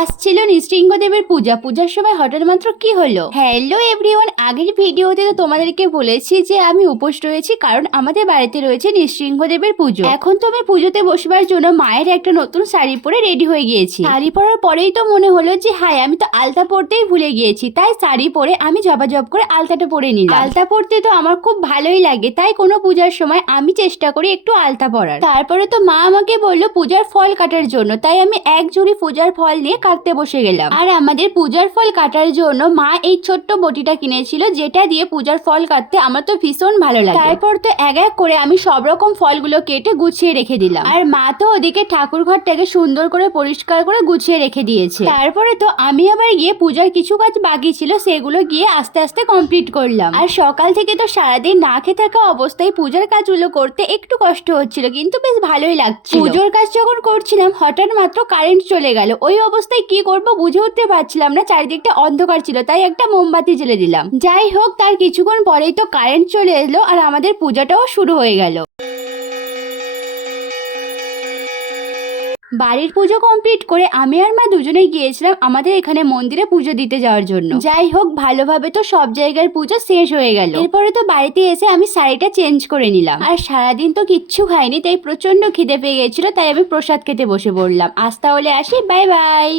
আসছিল নৃসিংহদেবের পূজা। পূজার সময় হঠাৎ মাত্র কি হলো? হ্যালো এভরিওয়ান, আগের ভিডিওতে তো তোমাদেরকে বলেছি যে আমি উপোস রয়েছি, কারণ আমাদের বাড়িতে রয়েছে নৃসিংহদেবের পুজো। এখন তো আমি পুজোতে বসবার জন্য মায়ের একটা নতুন শাড়ি পরে রেডি হয়ে গিয়েছি। শাড়ি পরার পরেই তো মনে হলো যে হায়, আমি তো আলতা পরতেই ভুলে গিয়েছি। তাই শাড়ি পরে আমি ঝপাঝপ করে আলতাটা পরে নিলাম। আলতা পরতে তো আমার খুব ভালোই লাগে, তাই কোনো পূজার সময় আমি চেষ্টা করি একটু আলতা পরার। তারপরে তো মা আমাকে বললো পূজার ফল কাটার জন্য, তাই আমি এক ঝুড়ি পূজার ফল নিয়ে কাটতে বসে গেলাম। আর আমাদের পূজার ফল কাটার জন্য মা এই ছোট্ট বটিটা কিনেছিল, যেটা দিয়ে পূজার ফল কাটতে আমার তো ভীষণ ভালো লাগে। তারপর তো এক এক করে আমি সব রকম ফলগুলো কেটে গুছিয়ে রেখে দিলাম। আর মা তো ওদিকে ঠাকুর ঘরটাকে সুন্দর করে পরিষ্কার করে গুছিয়ে রেখে দিয়েছে। তারপরে তো আমি আবার গিয়ে পূজার কিছু কাজ বাকি ছিল, সেগুলো গিয়ে আস্তে আস্তে কমপ্লিট করলাম। আর সকাল থেকে তো সারাদিন না খেয়ে থাকা অবস্থায় পূজার কাজগুলো করতে একটু কষ্ট হচ্ছিল, কিন্তু বেশ ভালোই লাগছিল। পুজোর কাজ যখন করছিলাম হঠাৎ মাত্র কারেন্ট চলে গেল। ওই অবস্থায় কি করব বুঝে উঠতে পারছিলাম না, চারিদিকটা অন্ধকার ছিল, তাই একটা মোমবাতি জ্বেলে দিলাম। যাই হোক, তার কিছুক্ষণ পরেই তো কারেন্ট চলে এলো আর আমাদের পূজাটাও শুরু হয়ে গেল। বাড়ির পুজো কমপ্লিট করে আমি আর মা দুজনেই গিয়েছিলাম আমাদের এখানে মন্দিরে পুজো দিতে যাওয়ার জন্য। যাই হোক, ভালোভাবে তো সব জায়গার পুজো শেষ হয়ে গেল। এরপরে তো বাড়িতে এসে আমি শাড়িটা চেঞ্জ করে নিলাম। আর সারাদিন তো কিচ্ছু খাইনি, তাই প্রচন্ড খিদে পেয়ে গেছিল, তাই আমি প্রসাদ খেতে বসে পড়লাম। আজ তাহলে আসি, বাই বাই।